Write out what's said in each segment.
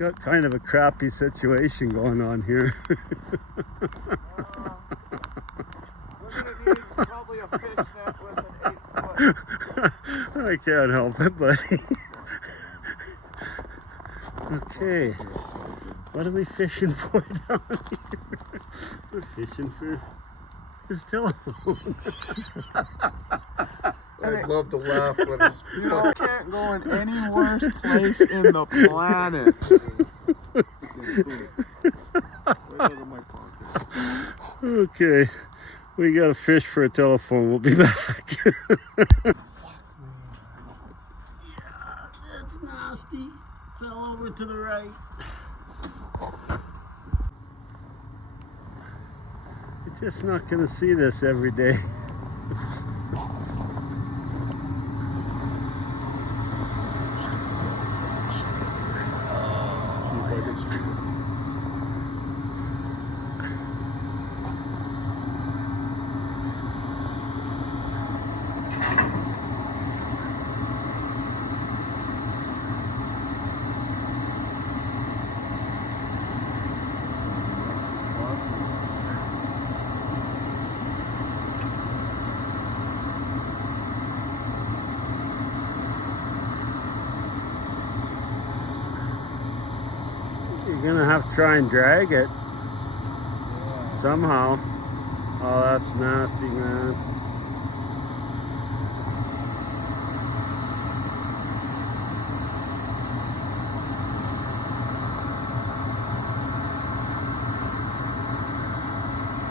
Got kind of a crappy situation going on here. We're gonna need probably a fish net with an 8-foot. I can't help it, buddy. Okay, what are we fishing for down here? We're fishing for his telephone. I'd love to laugh with us. You know, I can't go in any worse place in the planet. Okay, we got to fish for a telephone. We'll be back. Yeah, that's nasty. Fell over to the right. You're just not going to see this every day. You're gonna have to try and drag it somehow. Oh, that's nasty, man.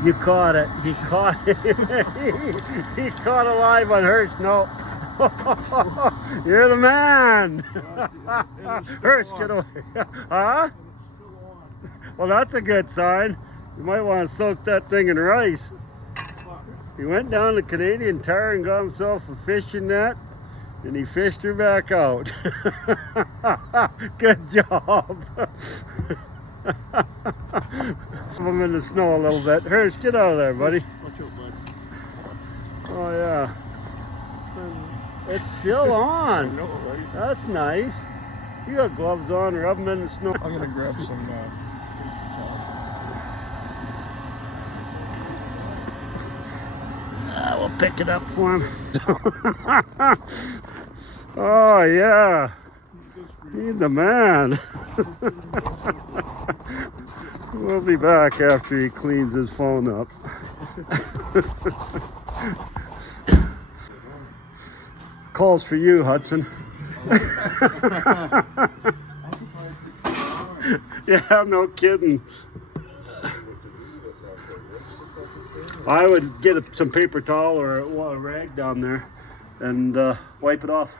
You caught it. He caught it. he caught a live one. Hirsch. No. You're the man. Hirsch, get away. Huh? Well, that's a good sign. You might want to soak that thing in rice. He went down to Canadian Tire and got himself a fishing net, and he fished her back out. Good job. I'm in the snow a little bit. Hirsch, get out of there, buddy. Watch out, bud. Oh, yeah. It's still on. I know, right? That's nice. You got gloves on, rub them in the snow. I'm gonna grab some. We'll pick it up for him. Oh, yeah. He's the man. We'll be back after he cleans his phone up. Calls for you, Hudson. Yeah, no kidding. I would get some paper towel or a rag down there and wipe it off.